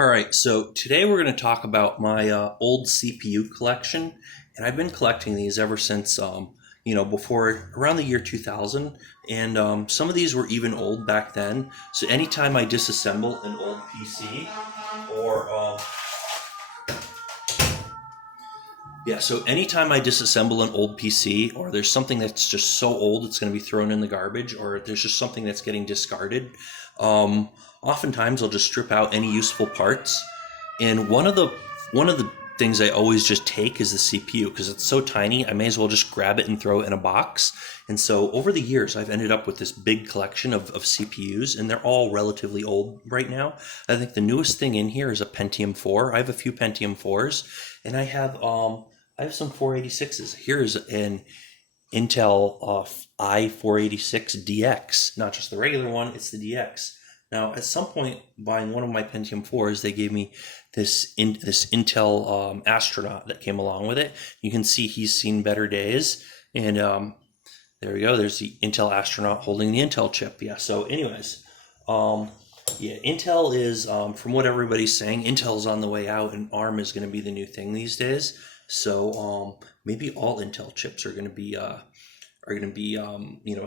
All right, so today we're going to talk about my old CPU collection, and I've been collecting these ever since, before around the year 2000, and some of these were even old back then. So anytime I disassemble an old PC, or so anytime I disassemble an old PC, or there's something that's just so old it's going to be thrown in the garbage, or there's just something that's getting discarded, um, oftentimes I'll just strip out any useful parts. And one of the things I always just take is the CPU because it's so tiny. I may as well just grab it and throw it in a box. And so over the years, I've ended up with this big collection of CPUs, and they're all relatively old right now. I think the newest thing in here is a Pentium 4. I have a few Pentium 4s, and I have some 486s. Here's an Intel i486 DX, not just the regular one, it's the DX. Now, at some point, buying one of my Pentium 4s, they gave me this Intel astronaut that came along with it. You can see he's seen better days, and there we go. There's the Intel astronaut holding the Intel chip. Yeah. So, anyways, Intel is, from what everybody's saying, Intel's on the way out, and ARM is going to be the new thing these days. So maybe all Intel chips are going to be a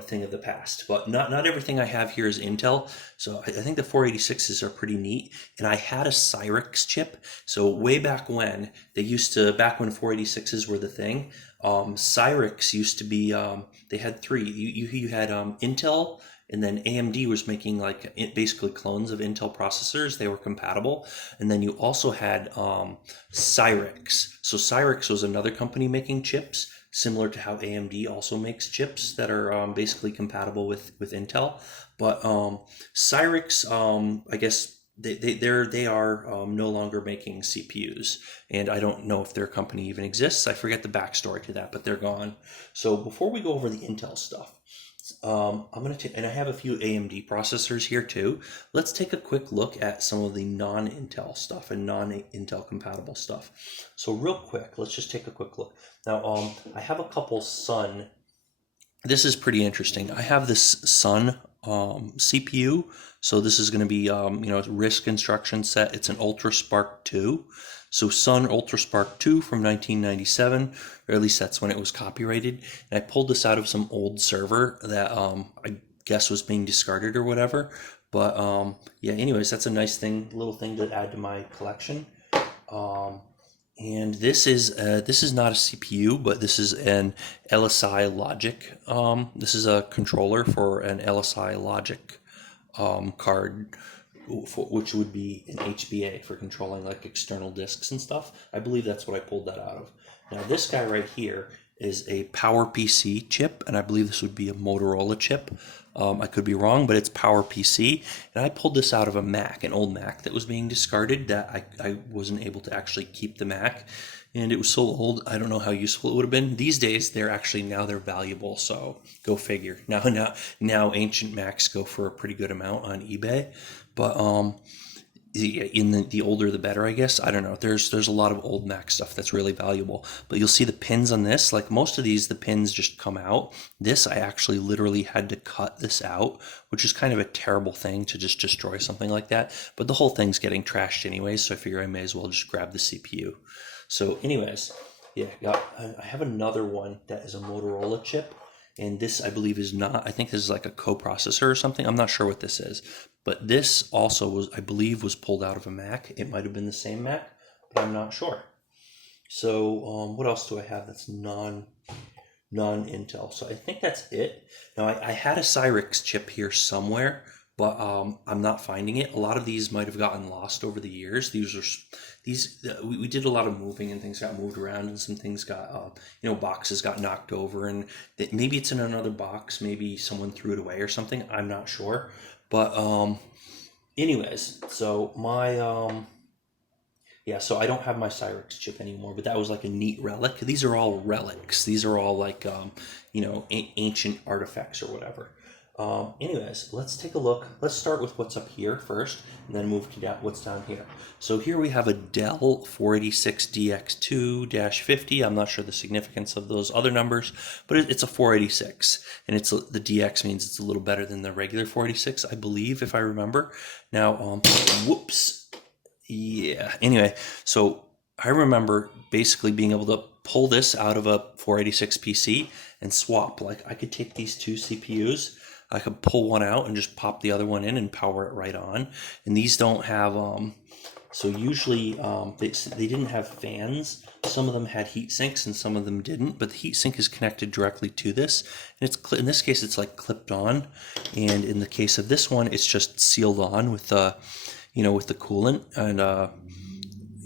thing of the past. But not everything I have here is Intel. So I think the 486s are pretty neat. And I had a Cyrix chip. So way back when back when 486s were the thing, Cyrix used to be. They had three. You had Intel. And then AMD was making basically clones of Intel processors. They were compatible. And then you also had Cyrix. So Cyrix was another company making chips, similar to how AMD also makes chips that are basically compatible with Intel. But Cyrix, I guess they are no longer making CPUs, and I don't know if their company even exists. I forget the backstory to that, but they're gone. So before we go over the Intel stuff, I'm going to take, and I have a few AMD processors here too. Let's take a quick look at some of the non-Intel stuff and non-Intel compatible stuff. So real quick, let's just take a quick look. Now, I have a couple Sun. This is pretty interesting. I have this Sun CPU. So this is going to be, RISC instruction set. It's an UltraSpark 2. So Sun UltraSpark 2 from 1997, or at least that's when it was copyrighted. And I pulled this out of some old server that I guess was being discarded or whatever. But anyways, that's a nice little thing to add to my collection. And this is not a CPU, but this is an LSI logic. This is a controller for an LSI logic card, which would be an HBA for controlling like external disks and stuff. I believe that's what I pulled that out of. Now this guy right here is a PowerPC chip, and I believe this would be a Motorola chip. I could be wrong, but it's PowerPC, and I pulled this out of a Mac, an old Mac that was being discarded. That I wasn't able to actually keep the Mac, and it was so old. I don't know how useful it would have been. These days, they're valuable. So go figure. Now ancient Macs go for a pretty good amount on eBay, but the older the better, I guess. I don't know. There's a lot of old Mac stuff that's really valuable, but you'll see the pins on this. Like most of these, the pins just come out. This, I actually literally had to cut this out, which is kind of a terrible thing to just destroy something like that. But the whole thing's getting trashed anyways, so I figure I may as well just grab the CPU. So anyways, I have another one that is a Motorola chip. And this, I believe, I think this is like a coprocessor or something. I'm not sure what this is. But this also I believe, was pulled out of a Mac. It might have been the same Mac, but I'm not sure. So what else do I have that's non-Intel? So I think that's it. Now, I had a Cyrix chip here somewhere, but I'm not finding it. A lot of these might have gotten lost over the years. We did a lot of moving, and things got moved around, and some things got boxes got knocked over, and maybe it's in another box. Maybe someone threw it away or something. I'm not sure. But anyways, so my so I don't have my Cyrix chip anymore, but that was like a neat relic. These are all relics. These are all like ancient artifacts or whatever. Anyways, let's take a look. Let's start with what's up here first, and then move to what's down here. So here we have a Dell 486DX2-50. I'm not sure the significance of those other numbers, but it's a 486, and the DX means it's a little better than the regular 486, I believe, if I remember. Now, whoops. Yeah. Anyway, so I remember basically being able to pull this out of a 486 PC and swap. Like I could take these two CPUs, I could pull one out and just pop the other one in and power it right on. And these don't have so usually they didn't have fans. Some of them had heat sinks and some of them didn't, but the heat sink is connected directly to this. And it's in this case it's like clipped on, and in the case of this one it's just sealed on with the with the coolant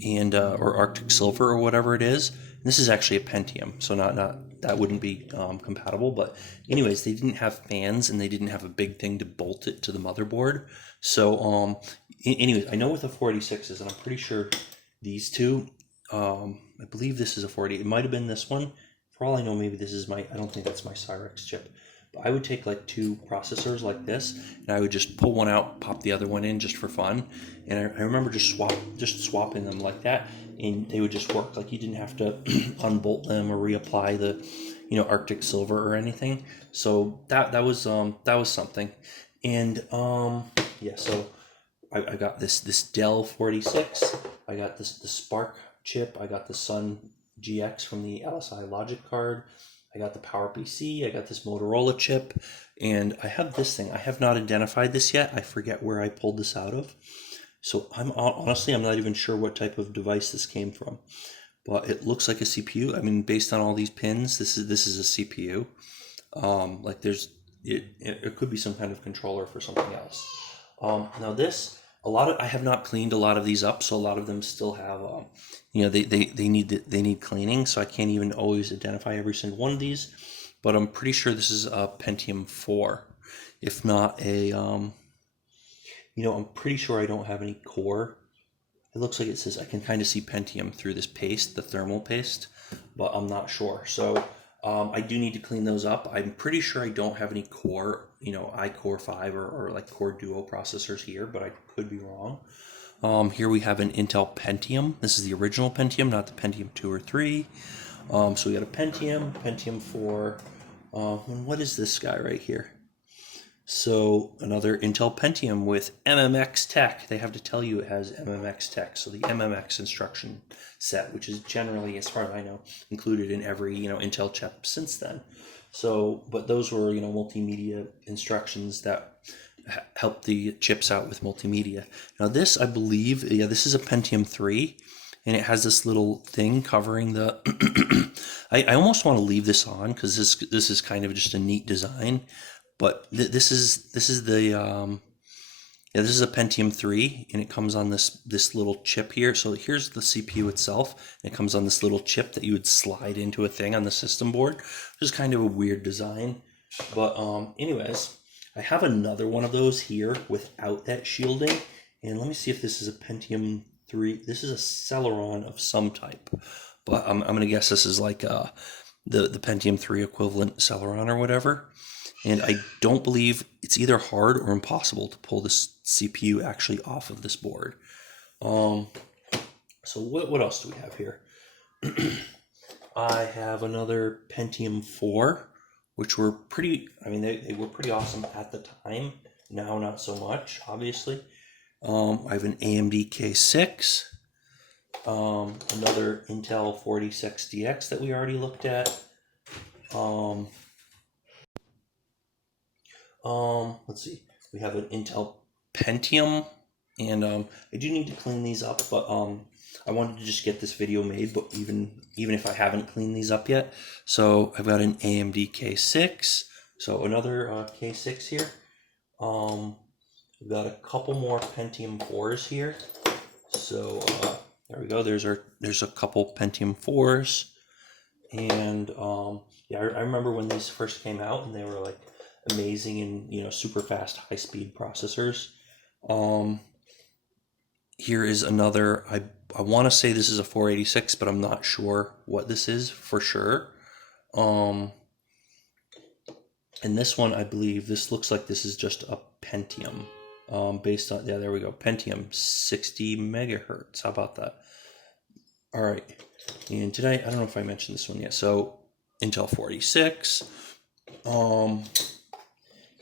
and or Arctic Silver or whatever it is. And this is actually a Pentium, so not that wouldn't be compatible. But anyways, they didn't have fans and they didn't have a big thing to bolt it to the motherboard. So anyways, I know with the 486s, and I'm pretty sure these two. I believe this is a 40. It might have been this one. For all I know, maybe this is my. I don't think that's my Cyrex chip. I would take like two processors like this, and I would just pull one out, pop the other one in just for fun. And I remember just swapping them like that, and they would just work. Like you didn't have to unbolt them or reapply the, Arctic Silver or anything. So that was something. And yeah, so I got this Dell 46. I got the Spark chip. I got the Sun GX from the LSI Logic card. I got the PowerPC, I got this Motorola chip, and I have this thing. I have not identified this yet. I forget where I pulled this out of. So I'm not even sure what type of device this came from, but it looks like a CPU. I mean, based on all these pins, this is a CPU. Like it could be some kind of controller for something else. Now this, I have not cleaned a lot of these up, so a lot of them still have, they need cleaning, so I can't even always identify every single one of these. But I'm pretty sure this is a Pentium 4, if not I'm pretty sure I don't have any core. It looks like it says I can kind of see Pentium through this paste, the thermal paste, but I'm not sure. So I do need to clean those up. I'm pretty sure I don't have any core, iCore 5 or like Core Duo processors here, but I could be wrong. Here we have an Intel Pentium. This is the original Pentium, not the Pentium 2 or 3. So we got a Pentium 4. And what is this guy right here? So another Intel Pentium with MMX tech. They have to tell you it has MMX tech. So the MMX instruction set, which is generally, as far as I know, included in every Intel chip since then. So, but those were multimedia instructions that help the chips out with multimedia. Now this, I believe, this is a Pentium 3, and it has this little thing covering the. I almost want to leave this on because this is kind of just a neat design. But this is the this is a Pentium 3, and it comes on this little chip here. So here's the CPU itself, and it comes on this little chip that you would slide into a thing on the system board, which is kind of a weird design. But anyways, I have another one of those here without that shielding, and let me see if this is a Pentium 3. This is a Celeron of some type, but I'm gonna guess this is like the Pentium 3 equivalent Celeron or whatever. And I don't believe it's either hard or impossible to pull this CPU actually off of this board. So what else do we have here? I have another Pentium 4, which were pretty, they were pretty awesome at the time. Now, not so much, obviously. I have an AMD K6, another Intel 46DX that we already looked at. Let's see. We have an Intel Pentium, and I do need to clean these up, but I wanted to just get this video made, but even if I haven't cleaned these up yet. So I've got an AMD K6, so another K6 here. We've got a couple more Pentium 4s here. So there we go. There's a couple Pentium 4s, and yeah, I remember when these first came out, and they were like amazing and super fast, high speed processors. Here is another. I want to say this is a 486, but I'm not sure what this is for sure. And this one, I believe, this looks like this is just a Pentium. Based on, yeah, there we go, Pentium 60 megahertz. How about that? All right. And I don't know if I mentioned this one yet. So Intel 46.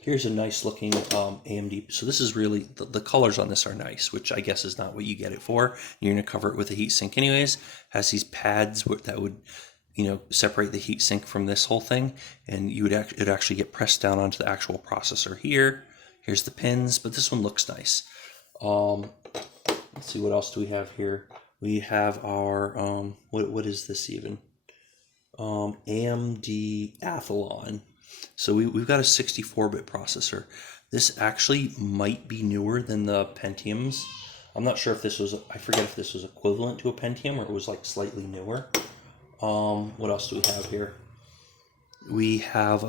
here's a nice looking AMD. So this is really, the colors on this are nice, which I guess is not what you get it for. You're going to cover it with a heat sink anyways. Has these pads that would, separate the heat sink from this whole thing, and it'd actually get pressed down onto the actual processor here. Here's the pins, but this one looks nice. Let's see, what else do we have here? We have our, what is this even? AMD Athlon. So we've got a 64-bit processor. This actually might be newer than the Pentiums. I'm not sure if this was, I forget if this was equivalent to a Pentium or it was like slightly newer. What else do we have here? We have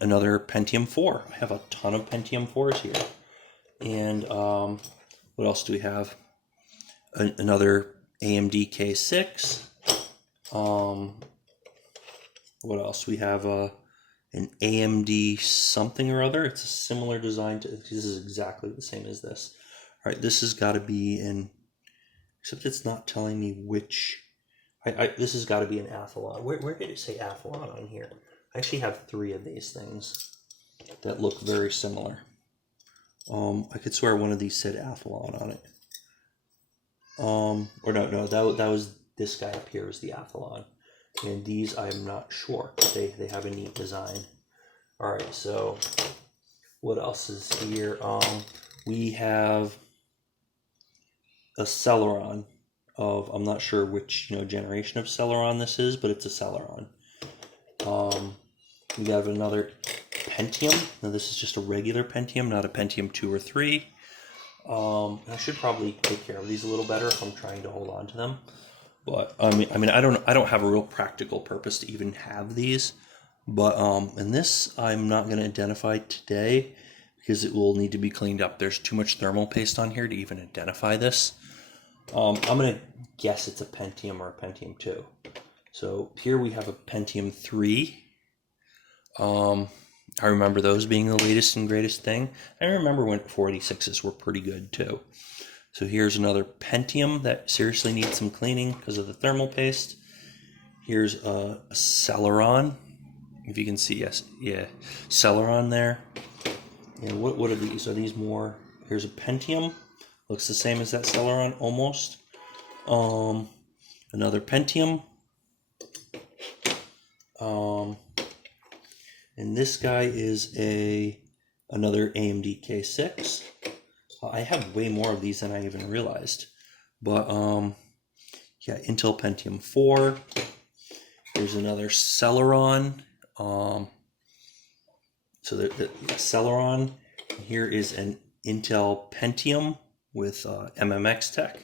another Pentium 4. I have a ton of Pentium 4s here. And what else do we have? Another AMD K6. What else? We have an AMD something or other. It's a similar design to, this is exactly the same as this. All right, this has got to be in, except it's not telling me which. This has got to be an Athlon. Where did it say Athlon on here? I actually have 3 of these things that look very similar. I could swear one of these said Athlon on it. Or no, that was this guy up here was the Athlon. And these, I'm not sure. They have a neat design. All right, so what else is here? We have a Celeron of, I'm not sure which generation of Celeron this is, but it's a Celeron. We have another Pentium. Now this is just a regular Pentium, not a Pentium 2 or 3. I should probably take care of these a little better if I'm trying to hold on to them. But I mean, I don't have a real practical purpose to even have these. But and this I'm not going to identify today because it will need to be cleaned up. There's too much thermal paste on here to even identify this. I'm going to guess it's a Pentium or a Pentium 2. So here we have a Pentium 3. I remember those being the latest and greatest thing. I remember when 486s were pretty good too. So here's another Pentium that seriously needs some cleaning because of the thermal paste. Here's a Celeron. If you can see, yes, yeah, Celeron there. And what are these? Are these more? Here's a Pentium. Looks the same as that Celeron almost. Another Pentium. And this guy is another AMD K6. I have way more of these than I even realized. But yeah, Intel Pentium 4. Here's another Celeron. So the Celeron. Here is an Intel Pentium with MMX tech.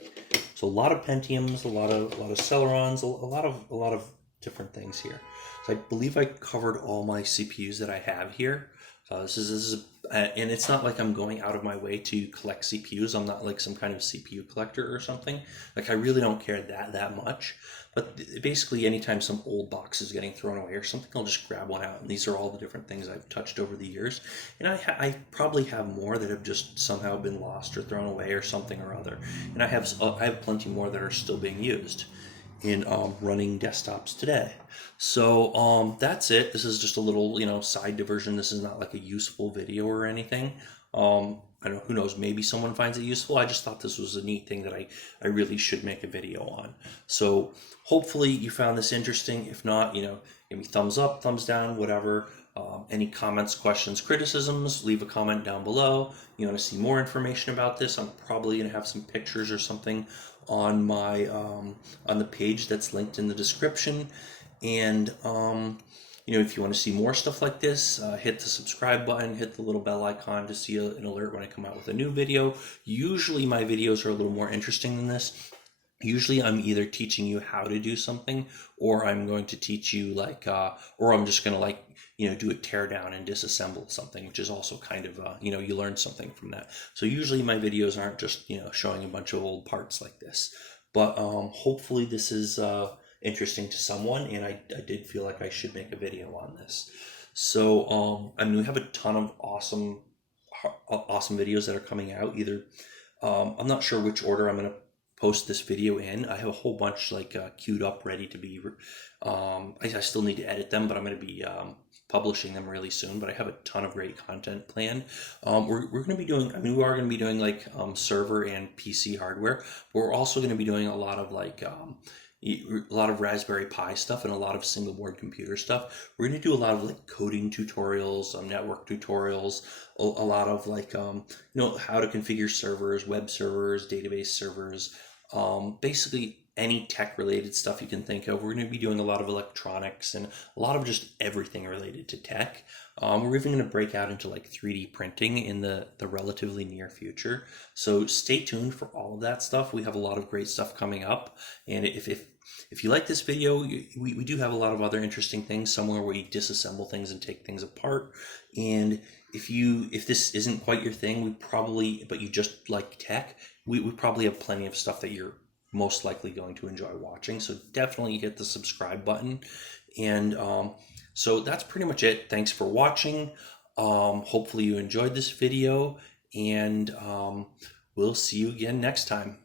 So a lot of Pentiums, a lot of Celerons, a lot of different things here. So I believe I covered all my CPUs that I have here. This is and it's not like I'm going out of my way to collect CPUs. I'm not like some kind of CPU collector or something. Like I really don't care that much. But basically, anytime some old box is getting thrown away or something, I'll just grab one out. And these are all the different things I've touched over the years. And I probably have more that have just somehow been lost or thrown away or something or other. And I have plenty more that are still being used in running desktops today. So that's it. This is just a little side diversion. This is not like a useful video or anything. I don't know, who knows, maybe someone finds it useful. I just thought this was a neat thing that I really should make a video on. So hopefully you found this interesting. If not, give me thumbs up, thumbs down, whatever. Any comments, questions, criticisms, leave a comment down below. You want to see more information about this, I'm probably going to have some pictures or something on my on the page that's linked in the description. And if you want to see more stuff like this, hit the subscribe button, hit the little bell icon to see an alert when I come out with a new video. Usually my videos are a little more interesting than this. Usually I'm either teaching you how to do something, or I'm going to teach you or I'm just going to do a tear down and disassemble something, which is also kind of, you learn something from that. So usually my videos aren't just, showing a bunch of old parts like this, but hopefully this is interesting to someone, and I did feel like I should make a video on this. So we have a ton of awesome videos that are coming out. Either I'm not sure which order I'm going to post this video in. I have a whole bunch queued up ready to be I still need to edit them, but I'm going to be publishing them really soon, but I have a ton of great content planned. We're going to be doing, I mean, we are going to be doing like server and PC hardware, but we're also going to be doing a lot of like a lot of Raspberry Pi stuff and a lot of single board computer stuff. We're going to do a lot of like coding tutorials, network tutorials, a lot of like how to configure servers, web servers, database servers, basically any tech related stuff you can think of. We're going to be doing a lot of electronics and a lot of just everything related to tech. We're even going to break out into like 3D printing in the relatively near future. So stay tuned for all of that stuff. We have a lot of great stuff coming up. And if you like this video, we do have a lot of other interesting things, somewhere where you disassemble things and take things apart. And if this isn't quite your thing, but you just like tech, we probably have plenty of stuff that you're most likely going to enjoy watching. So definitely hit the subscribe button. And so that's pretty much it. Thanks for watching. Hopefully you enjoyed this video, and we'll see you again next time.